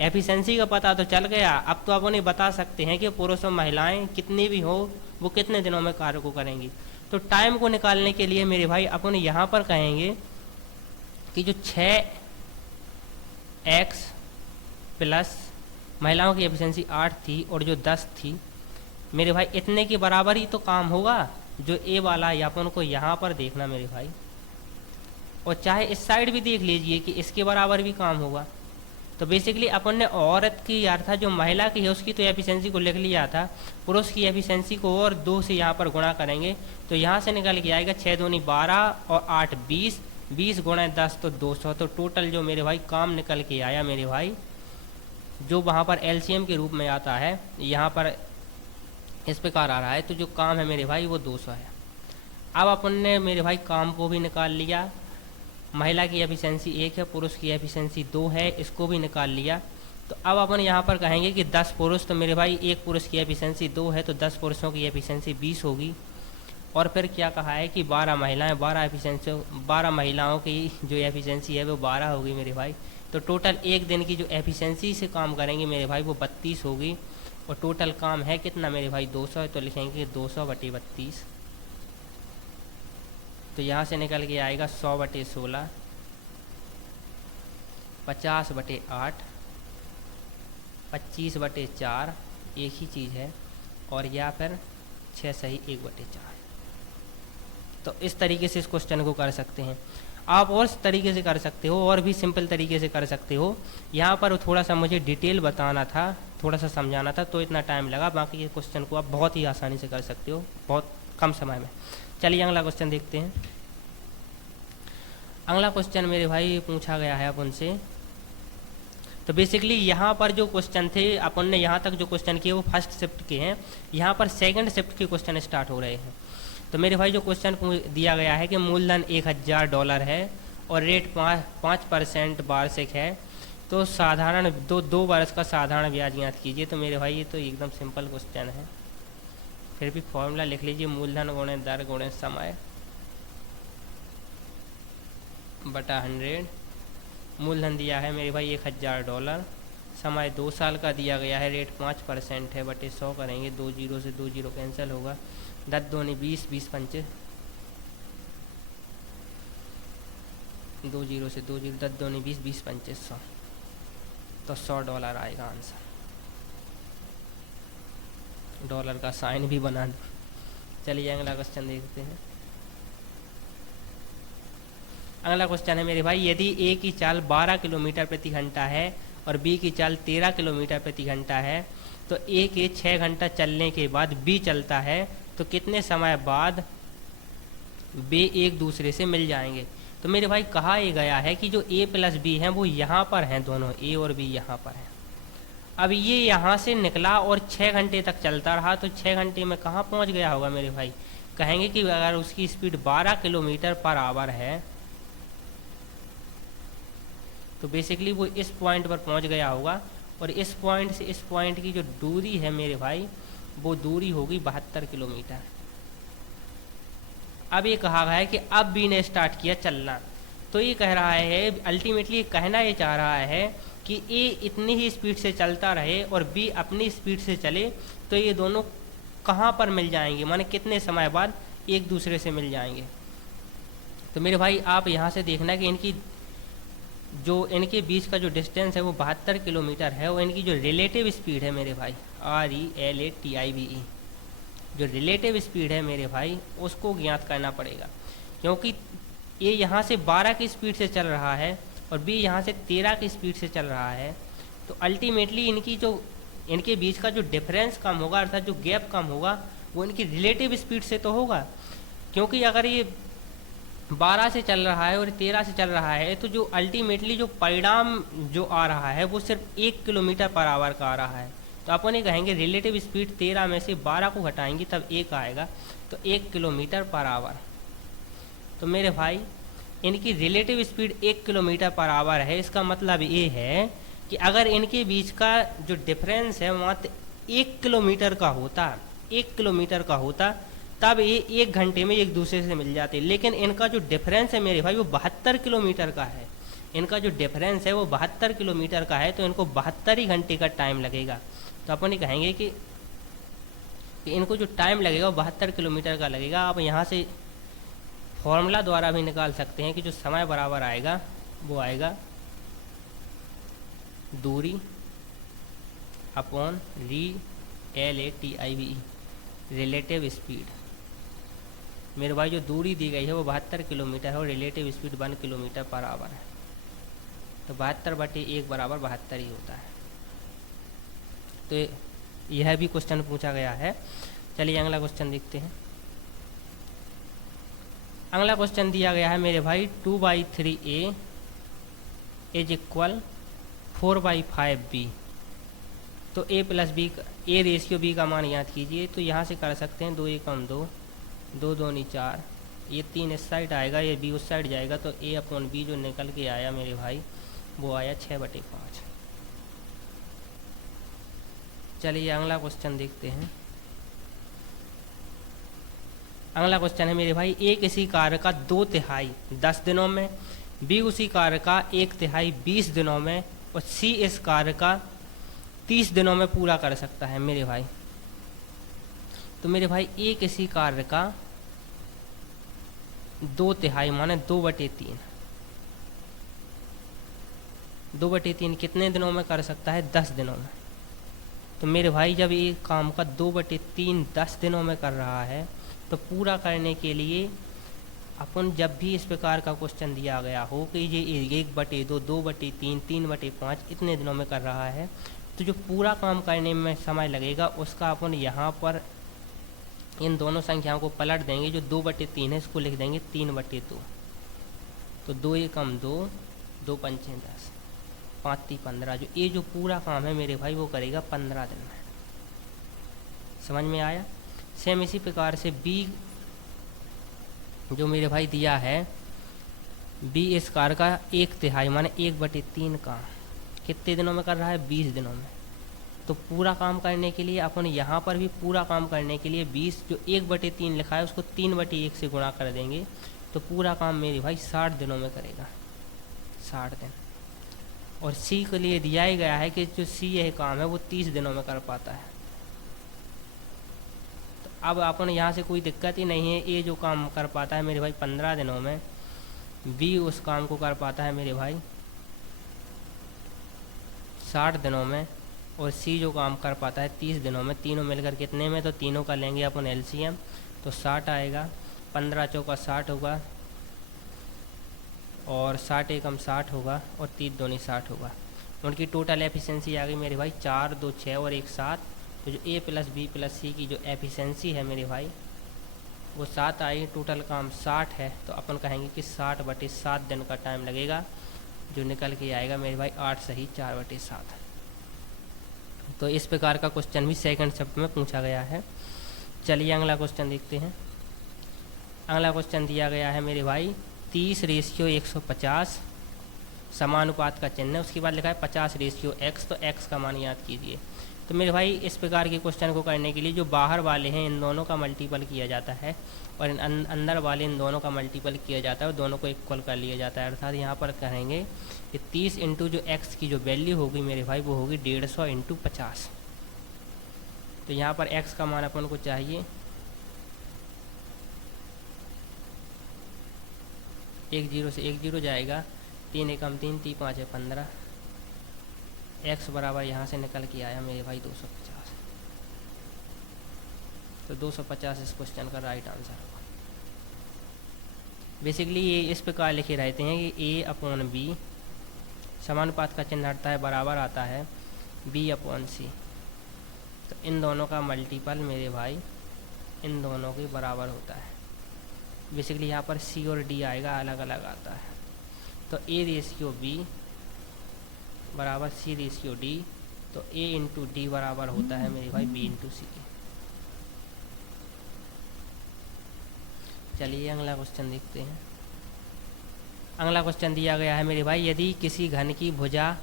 एफिशिएंसी का पता तो चल गया, अब तो अपन ये बता सकते हैं कि पुरुष और महिलाएं कितनी भी हो वो कितने दिनों में कार्य को करेंगी। तो टाइम को निकालने के लिए मेरे भाई अपन यहाँ पर कहेंगे कि जो 6x प्लस महिलाओं की एफिशिएंसी 8 थी और जो 10 थी मेरे भाई, इतने के बराबर ही तो काम होगा जो ए वाला है। अपन को यहाँ पर देखना मेरे भाई, और चाहे इस साइड भी देख लीजिए कि इसके बराबर भी काम होगा। तो बेसिकली अपन ने औरत की अर्थात जो महिला की है उसकी तो एफिशिएंसी को लिख लिया था, पुरुष की एफिशिएंसी को और 2 से यहाँ पर गुणा करेंगे तो यहाँ से निकल के आएगा 6 दूनी 12 और 8 20, 20 गुणा 10 तो 200। तो टोटल जो मेरे भाई काम निकल के आया मेरे भाई जो वहाँ पर एलसीएम के रूप में आता है, यहाँ पर इस प्रकार आ रहा है। तो जो काम है मेरे भाई वो 200 है। अब अपन ने मेरे भाई काम को भी निकाल लिया, महिला की एफिशिएंसी 1 है, पुरुष की एफिशिएंसी 2 है, इसको भी निकाल लिया। तो अब अपन यहाँ पर कहेंगे कि 10 पुरुष, तो मेरे भाई एक पुरुष की एफिशिएंसी 2 है, तो 10 पुरुषों की एफिशिएंसी 20 होगी। और फिर क्या कहा है कि 12 महिलाएं, 12 महिलाओं की जो एफिशिएंसी है वो 12 होगी मेरे भाई। तो टोटल एक दिन की जो एफिशिएंसी से काम करेंगे मेरे भाई वो 32 होगी। और टोटल काम है कितना मेरे भाई 200 है, तो लिखेंगे 200/32। तो यहाँ से निकल के आएगा 100/16, 50/8, 25/4, एक ही चीज़ है। और या फिर 6 सही 1/4। तो इस तरीके से इस क्वेश्चन को कर सकते हैं आप। और इस तरीके से कर सकते हो, और भी सिंपल तरीके से कर सकते हो। यहाँ पर थोड़ा सा मुझे डिटेल बताना था, थोड़ा सा समझाना था, तो इतना टाइम लगा। बाकी ये क्वेश्चन को आप बहुत ही आसानी से कर सकते हो, बहुत कम समय में। चलिए अगला क्वेश्चन देखते हैं। अगला क्वेश्चन मेरे भाई पूछा गया है अपन से। तो बेसिकली यहाँ पर जो क्वेश्चन थे अपन ने यहाँ तक जो क्वेश्चन किए वो फर्स्ट शिफ्ट के हैं। यहाँ पर सेकंड शिफ्ट के क्वेश्चन स्टार्ट हो रहे हैं। तो मेरे भाई जो क्वेश्चन दिया गया है कि मूलधन $1000 है और रेट 5% वार्षिक है, तो साधारण दो वर्ष का साधारण ब्याज ज्ञात कीजिए। तो मेरे भाई ये तो एकदम सिंपल क्वेश्चन है, फिर भी फॉर्मूला लिख लीजिए, मूलधन गुणे दर गुणे समय बटा 100। मूलधन दिया है मेरे भाई $1000, समय 2 साल का दिया गया है, रेट 5% है, बटे 100 करेंगे, 2 जीरो से 2 जीरो कैंसिल होगा, 10 दूनी 20, 20 पंचे 2 जीरो से 2 जीरो, 10 दूनी 20, 20 पंचे 100, तो $100 आएगा आंसर। डॉलर का साइन भी बना दो। चलिए अगला क्वेश्चन देखते हैं। अगला क्वेश्चन है मेरे भाई, यदि ए की चाल 12 किलोमीटर प्रति घंटा है और बी की चाल 13 किलोमीटर प्रति घंटा है, तो ए के 6 घंटा चलने के बाद बी चलता है, तो कितने समय बाद बी एक दूसरे से मिल जाएंगे। तो मेरे भाई कहा यह गया है कि जो ए प्लस बी हैं वो यहाँ पर हैं, दोनों ए और बी यहाँ पर हैं। अब ये यहाँ से निकला और 6 घंटे तक चलता रहा, तो 6 घंटे में कहाँ पहुँच गया होगा मेरे भाई। कहेंगे कि अगर उसकी स्पीड 12 किलोमीटर पर आवर है, तो बेसिकली वो इस पॉइंट पर पहुंच गया होगा। और इस पॉइंट से इस पॉइंट की जो दूरी है मेरे भाई, वो दूरी होगी 72 किलोमीटर। अब ये कहा गया है कि अब बी ने स्टार्ट किया चलना, तो ये कह रहा है अल्टीमेटली कहना ये चाह रहा है कि ए इतनी ही स्पीड से चलता रहे और बी अपनी स्पीड से चले, तो ये दोनों कहाँ पर मिल जाएंगे, माने कितने समय बाद एक दूसरे से मिल जाएंगे। तो मेरे भाई आप यहाँ से देखना कि इनके बीच का जो डिस्टेंस है वो 72 किलोमीटर है, और इनकी जो रिलेटिव स्पीड है मेरे भाई RELATIVE, जो रिलेटिव स्पीड है मेरे भाई उसको ज्ञात करना पड़ेगा। क्योंकि ये यहाँ से 12 की स्पीड से चल रहा है और बी यहाँ से 13 की स्पीड से चल रहा है, तो अल्टीमेटली इनके बीच का जो डिफरेंस कम होगा, अर्थात जो गैप कम होगा, वो इनकी रिलेटिव स्पीड से तो होगा। क्योंकि अगर ये 12 से चल रहा है और 13 से चल रहा है, तो जो अल्टीमेटली जो परिणाम जो आ रहा है वो सिर्फ 1 किलोमीटर पर आवर का आ रहा है। तो अपन ये कहेंगे रिलेटिव स्पीड 13 में से 12 को घटाएंगे तब 1 आएगा, तो 1 किलोमीटर पर आवर। तो मेरे भाई इनकी relative speed 1 kilometre per hour है। इसका मतलब ये है कि अगर इनके बीच का जो डिफरेंस है मात्र 1 किलोमीटर का होता, तब ये 1 घंटे में एक दूसरे से मिल जाते। लेकिन इनका जो डिफरेंस है मेरे भाई वो 72 किलोमीटर का है। इनका जो डिफरेंस है वो 72 किलोमीटर का है, तो इनको 72 ही घंटे का टाइम लगेगा। तो अपन ये कहेंगे कि इनको जो टाइम लगेगा वो 72 किलोमीटर का लगेगा। आप यहाँ से फॉर्मूला द्वारा भी निकाल सकते हैं कि जो समय बराबर आएगा वो आएगा दूरी अपॉन RELATIVE, रिलेटिव स्पीड। मेरे भाई जो दूरी दी गई है वो 72 किलोमीटर है और relative speed 1 kilometre per hour है, तो 72/1 बराबर 72 ही होता है। तो यह भी क्वेश्चन पूछा गया है। चलिए अगला क्वेश्चन देखते हैं। अगला क्वेश्चन दिया गया है मेरे भाई 2/3A = 4/5B। तो A plus B, A ratio B का मान याद कीजिए। तो यहाँ से कर सकते हैं 2 एकम 2, 2 दूनी 4, ये 3 इस साइड आएगा, ये बी उस साइड जाएगा, तो ए अपॉन बी जो निकल के आया मेरे भाई वो आया 6/5। चलिए अगला क्वेश्चन देखते हैं। अगला क्वेश्चन है मेरे भाई, ए किसी कार्य का 2/3 10 दिनों में, बी उसी कार्य का 1/3 20 दिनों में, और सी इस कार्य का 30 दिनों में पूरा कर सकता है मेरे भाई। तो मेरे भाई ए किसी कार्य का 2/3 माने 2/3, 2/3 कितने दिनों में कर सकता है? 10 दिनों में। तो मेरे भाई जब ये काम का 2/3 10 दिनों में कर रहा है, तो पूरा करने के लिए अपन जब भी इस प्रकार का क्वेश्चन दिया गया हो कि ये 1/2, 2/3, 3/5 इतने दिनों में कर रहा है, तो जो पूरा काम करने में समय लगेगा उसका अपन यहाँ पर इन दोनों संख्याओं को पलट देंगे। जो 2/3 है इसको लिख देंगे 3/2। तो 2 एकम 2, 2 पंचे 10, 5 × 15। जो ये जो पूरा काम है मेरे भाई वो करेगा 15 दिन में। समझ में आया? सेम इसी प्रकार से बी जो मेरे भाई दिया है, बी इस कार्य का 1/3 माने 1/3 का कितने दिनों में कर रहा है? 20 दिनों में। तो पूरा काम करने के लिए अपन यहाँ पर भी पूरा काम करने के लिए 20 जो 1/3 लिखा है उसको 3/1 से गुणा कर देंगे, तो पूरा काम मेरे भाई 60 दिनों में करेगा, 60 दिन। और सी के लिए दिया ही गया है कि जो सी यह काम है वो 30 दिनों में कर पाता है। तो अब अपन यहाँ से कोई दिक्कत ही नहीं है, ए जो काम कर पाता है मेरे भाई 15 दिनों में, बी उस काम को कर पाता है मेरे भाई 60 दिनों में, और सी जो काम कर पाता है 30 दिनों में। तीनों मिलकर कितने में? तो तीनों का लेंगे अपन एलसीएम, तो 60 आएगा, 15 चौका 60 होगा, और 60 एकम 60 होगा, और 3 दूनी 60 होगा। उनकी टोटल एफिशिएंसी आ गई मेरे भाई 4, 2, 6 और 1 7। तो जो ए प्लस बी प्लस सी की जो एफिशिएंसी है मेरे भाई वो 7 आई। टोटल काम 60 है, तो अपन कहेंगे कि 60/7 दिन का टाइम लगेगा, जो निकल के आएगा मेरे भाई 8 सही 4/7। तो इस प्रकार का क्वेश्चन भी सेकंड शिफ्ट में पूछा गया है। चलिए अगला क्वेश्चन देखते हैं। अगला क्वेश्चन दिया गया है मेरे भाई 30/150 समानुपात का चिन्ह है, उसके बाद लिखा है 50/x। तो x का मान याद कीजिए। तो मेरे भाई इस प्रकार के क्वेश्चन को करने के लिए जो बाहर वाले हैं इन दोनों का मल्टीपल किया जाता है, और अंदर वाले इन दोनों का मल्टीपल किया जाता है, और दोनों को इक्वल कर लिया जाता है। अर्थात यहाँ पर कहेंगे कि 30 इंटू जो x की जो वैल्यू होगी मेरे भाई वो होगी 150 इंटू 50। तो यहाँ पर x का मान अपन को चाहिए 1 0 से 1 0 जाएगा, 3 एकम 3, 3 5 15, x बराबर यहाँ से निकल के आया मेरे भाई 250। तो 250 इस क्वेश्चन का राइट आंसर होगा। बेसिकली ये इस प्रकार लिखे रहते हैं कि a अपॉन बी समानुपात का चिन्ह हटता है, बराबर आता है b अपॉन सी। तो इन दोनों का मल्टीपल मेरे भाई इन दोनों के बराबर होता है। बेसिकली यहाँ पर c और d आएगा, अलग अलग आता है। तो a रेशियो b बराबर c रेशियो d, तो a इंटू डी बराबर होता है मेरे भाई b इंटू सी। चलिए अगला क्वेश्चन देखते हैं। अगला क्वेश्चन दिया गया है मेरे भाई, यदि किसी घन की भुजा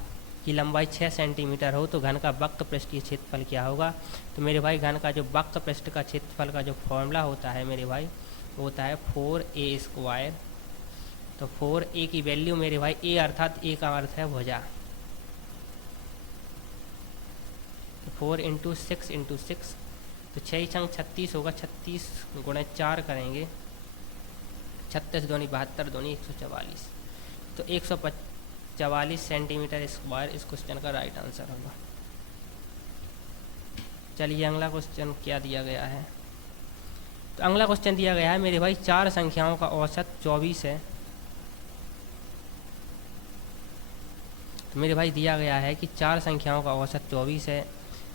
की लंबाई 6 सेंटीमीटर हो तो घन का वक्र पृष्ठीय क्षेत्रफल क्या होगा? तो मेरे भाई घन का जो वक्र पृष्ठ का क्षेत्रफल का जो फॉर्मूला होता है मेरे भाई वो होता है 4a²। तो 4a की वैल्यू मेरे भाई a अर्थात a का अर्थ है भुजा, तो 4 इंटू 6 इंटू 6, तो 6 छंग 36 होगा, 36 गुणे 4 करेंगे, 36 दूनी 72 दूनी 144। तो 144 सेंटीमीटर स्क्वायर इस क्वेश्चन का राइट आंसर होगा। चलिए अगला क्वेश्चन क्या दिया गया है। तो अगला क्वेश्चन दिया गया है मेरे भाई 4 संख्याओं का औसत 24 है। तो मेरे भाई दिया गया है कि 4 संख्याओं का औसत 24 है।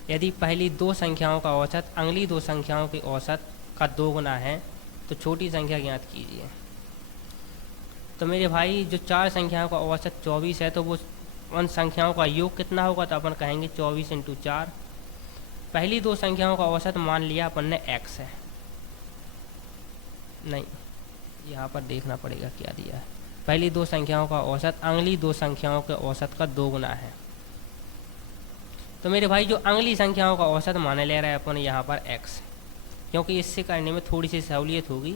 यदि पहली 2 संख्याओं का औसत अगली 2 संख्याओं के औसत का 2 गुना है तो छोटी संख्या ज्ञात कीजिए। तो मेरे भाई जो 4 संख्याओं का औसत 24 है, तो वो उन संख्याओं का योग कितना होगा? तो अपन कहेंगे 24 इंटू 4, पहली दो संख्याओं का औसत मान लिया अपन ने x है, नहीं यहाँ पर देखना पड़ेगा क्या दिया है। पहली दो संख्याओं का औसत अगली दो संख्याओं के औसत का 2 गुना है। तो मेरे भाई जो अगली संख्याओं का औसत मान ले रहे हैं अपन यहाँ पर x, क्योंकि इससे करने में थोड़ी सी सहूलियत होगी,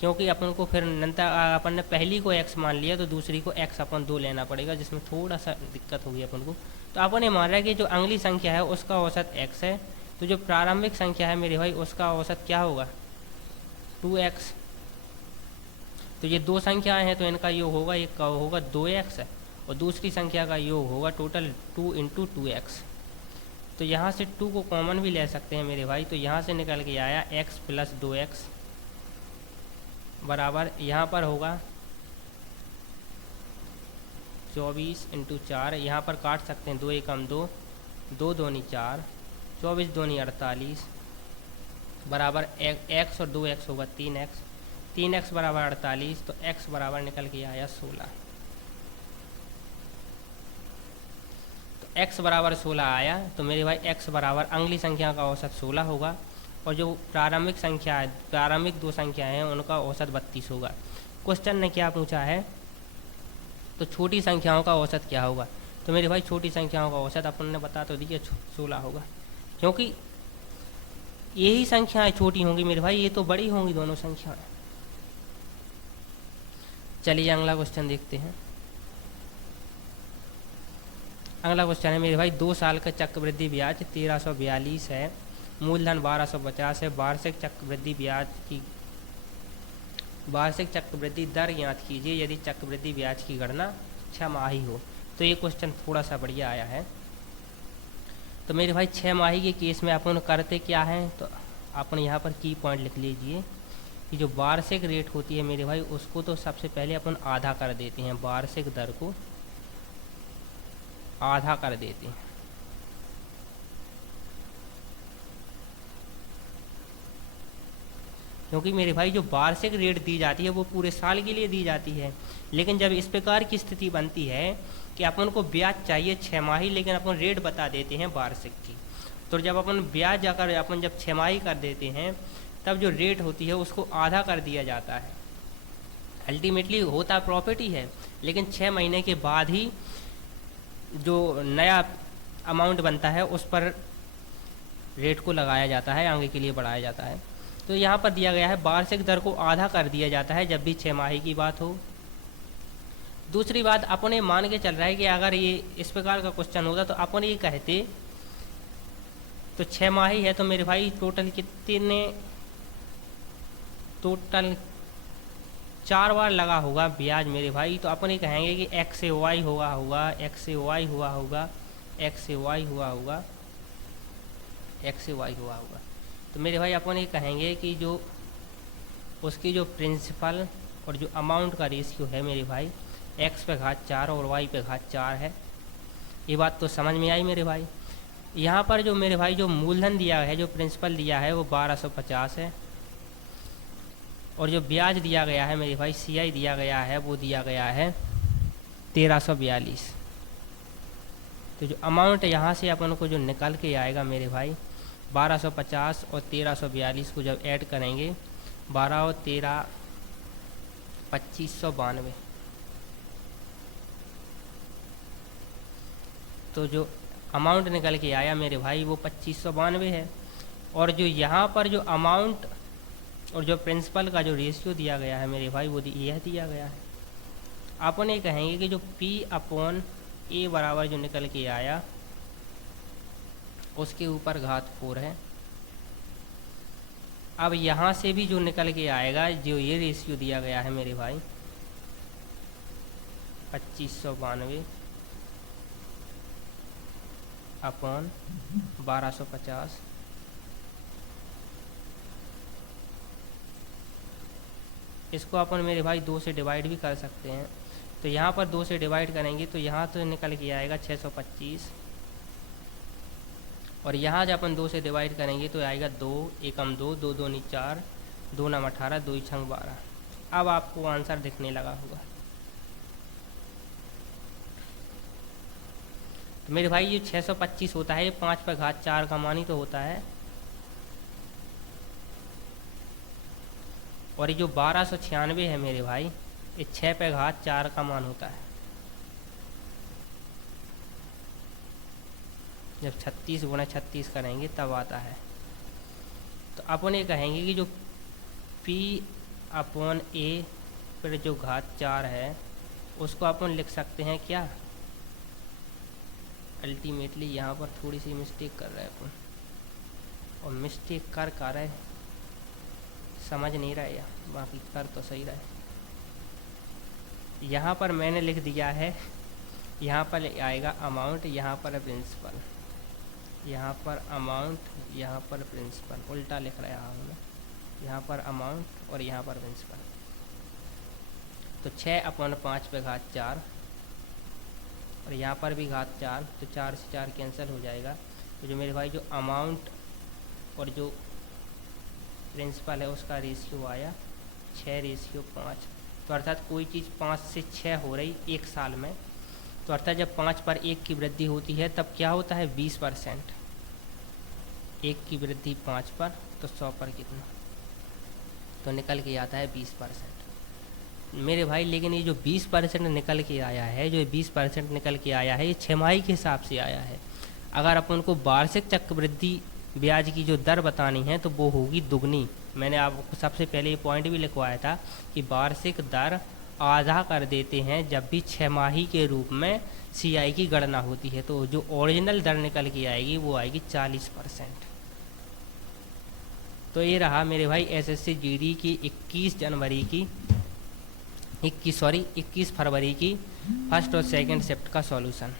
क्योंकि अपन को फिर नंतर अपन ने पहली को x मान लिया तो दूसरी को x अपन 2 लेना पड़ेगा, जिसमें थोड़ा सा दिक्कत होगी अपन को। तो अपन ये मान रहा है कि जो अगली संख्या है उसका औसत x है, तो जो प्रारंभिक संख्या है मेरे भाई उसका औसत क्या होगा 2x। तो ये दो संख्याएं हैं तो इनका योग होगा, एक का होगा 2x और दूसरी संख्या का योग होगा टोटल 2 × 2x। तो यहाँ से 2 को कॉमन भी ले सकते हैं मेरे भाई, तो यहाँ से निकल के आया x + 2x बराबर यहाँ पर होगा 24 × 4, यहाँ पर काट सकते हैं 2 × 2, 2 दूनी 4, 24 दूनी 48 बराबर x और 2x होगा 3x, 3x बराबर 48, तो x बराबर निकल के आया 16। तो x बराबर 16 आया, तो मेरे भाई x बराबर अगली संख्या का औसत 16 होगा और जो प्रारंभिक संख्या है, प्रारंभिक दो संख्या हैं उनका औसत 32 होगा। क्वेश्चन ने क्या पूछा है, तो छोटी संख्याओं का औसत क्या होगा। तो मेरे भाई छोटी संख्याओं का औसत अपन ने बता तो दिया 16 होगा, क्योंकि यही संख्याएं छोटी होंगी मेरे भाई, ये तो बड़ी होंगी दोनों संख्याएं। चलिए अगला क्वेश्चन देखते हैं। अगला क्वेश्चन है मेरे भाई 2 साल का चक्रवृद्धि ब्याज 1342 है, मूलधन 1250 है, वार्षिक चक्रवृद्धि ब्याज की वार्षिक चक्रवृद्धि दर ज्ञात कीजिए यदि चक्रवृद्धि ब्याज की गणना 6 माही हो। तो ये क्वेश्चन थोड़ा सा बढ़िया आया है। तो मेरे भाई 6 माही के केस में अपन करते क्या हैं, तो अपन यहाँ पर की पॉइंट लिख लीजिए कि जो वार्षिक रेट होती है मेरे भाई उसको तो सबसे पहले अपन आधा कर देते हैं, वार्षिक दर को आधा कर देते हैं। क्योंकि मेरे भाई जो वार्षिक रेट दी जाती है वो पूरे साल के लिए दी जाती है, लेकिन जब इस प्रकार की स्थिति बनती है कि अपन को ब्याज चाहिए 6 माही लेकिन अपन रेट बता देते हैं वार्षिक की, तो जब अपन ब्याज जाकर अपन जब 6 माही कर देते हैं तब जो रेट होती है उसको आधा कर दिया जाता है। अल्टीमेटली होता प्रॉफिट ही है, लेकिन 6 महीने के बाद ही जो नया अमाउंट बनता है उस पर रेट को लगाया जाता है, आगे के लिए बढ़ाया जाता है। तो यहाँ पर दिया गया है वार्षिक दर को आधा कर दिया जाता है जब भी 6 माही की बात हो। दूसरी बात अपन ये मान के चल रहा है कि अगर ये इस प्रकार का क्वेश्चन होता तो अपन ये कहते तो 6 माही है तो मेरे भाई टोटल कितने, टोटल 4 बार लगा होगा ब्याज मेरे भाई। तो अपन ये कहेंगे कि x से y हुआ होगा, x से y हुआ होगा, x से y हुआ होगा, x से y हुआ होगा। तो मेरे भाई अपन ये कहेंगे कि जो उसकी जो प्रिंसिपल और जो अमाउंट का रेशियो है मेरे भाई x पे घात 4 और y पे घात 4 है। ये बात तो समझ में आई मेरे भाई। यहाँ पर जो मेरे भाई जो मूलधन दिया है, जो प्रिंसिपल दिया है वो 1250 है और जो ब्याज दिया गया है मेरे भाई CI दिया गया है वो दिया गया है 1342। तो जो अमाउंट यहाँ से अपन को जो निकल के आएगा मेरे भाई 1250 और 1342 को जब ऐड करेंगे 12 और 13 2592। तो जो अमाउंट निकल के आया मेरे भाई वो 2592 है और जो यहाँ पर जो अमाउंट और जो प्रिंसिपल का जो रेशियो दिया गया है मेरे भाई वो यह दिया गया है। अपन ये कहेंगे कि जो P/A बराबर जो निकल के आया उसके ऊपर घात 4 है। अब यहाँ से भी जो निकल के आएगा जो ये रेशियो दिया गया है मेरे भाई 2592 अपॉन 1250। इसको अपन मेरे भाई 2 से डिवाइड भी कर सकते हैं। तो यहाँ पर 2 से डिवाइड करेंगे तो यहाँ तो निकल के आएगा 625 और यहाँ जब अपन 2 से डिवाइड करेंगे तो आएगा 2 एकम 2, 2 दूनी 4, 2 नम 18, 2 छंग 12। अब आपको आंसर दिखने लगा होगा। तो मेरे भाई ये 625 होता है, ये 5 पे घात 4 का मान ही तो होता है। और ये जो 1296 है मेरे भाई, ये 6 पे घात 4 का मान होता है। जब 36 गुणा 36 करेंगे तब आता है। तो अपन ये कहेंगे कि जो P अपॉन A पर जो घात 4 है उसको अपन लिख सकते हैं क्या, अल्टीमेटली यहाँ पर थोड़ी सी मिस्टेक कर रहे हैं अपन, और मिस्टेक कर रहे समझ नहीं रहा है, बाकी कर तो सही रहा है। यहाँ पर मैंने लिख दिया है, यहाँ पर आएगा अमाउंट, यहाँ पर प्रिंसिपल, यहाँ पर अमाउंट, यहाँ पर प्रिंसिपल, उल्टा लिख रहा हूँ मैं, यहाँ पर अमाउंट और यहाँ पर प्रिंसिपल। तो 6/5 पे घात 4 और यहाँ पर भी घात 4, तो 4 से 4 कैंसिल हो जाएगा। तो जो मेरे भाई जो अमाउंट और जो प्रिंसिपल है उसका रेशियो आया 6:5। तो अर्थात कोई चीज़ 5 से 6 हो रही एक साल में, तो अर्थात जब 5 पर 1 की वृद्धि होती है तब क्या होता है 20%। 1 की वृद्धि 5 पर तो 100 पर कितना, तो निकल के आता है 20% मेरे भाई। लेकिन ये जो 20% निकल के आया है, जो 20% निकल के आया है, ये छमाही के हिसाब से आया है। अगर अपन को वार्षिक चक्रवृद्धि ब्याज की जो दर बतानी है तो वो होगी दुगनी। मैंने आपको सबसे पहले ये पॉइंट भी लिखवाया था कि वार्षिक दर आधा कर देते हैं जब भी छमाही के रूप में CI की गणना होती है। तो जो ओरिजिनल दर निकल के आएगी वो आएगी 40%। तो ये रहा मेरे भाई SSC GD की 21 फरवरी की फर्स्ट और सेकंड शिफ्ट का सॉल्यूशन।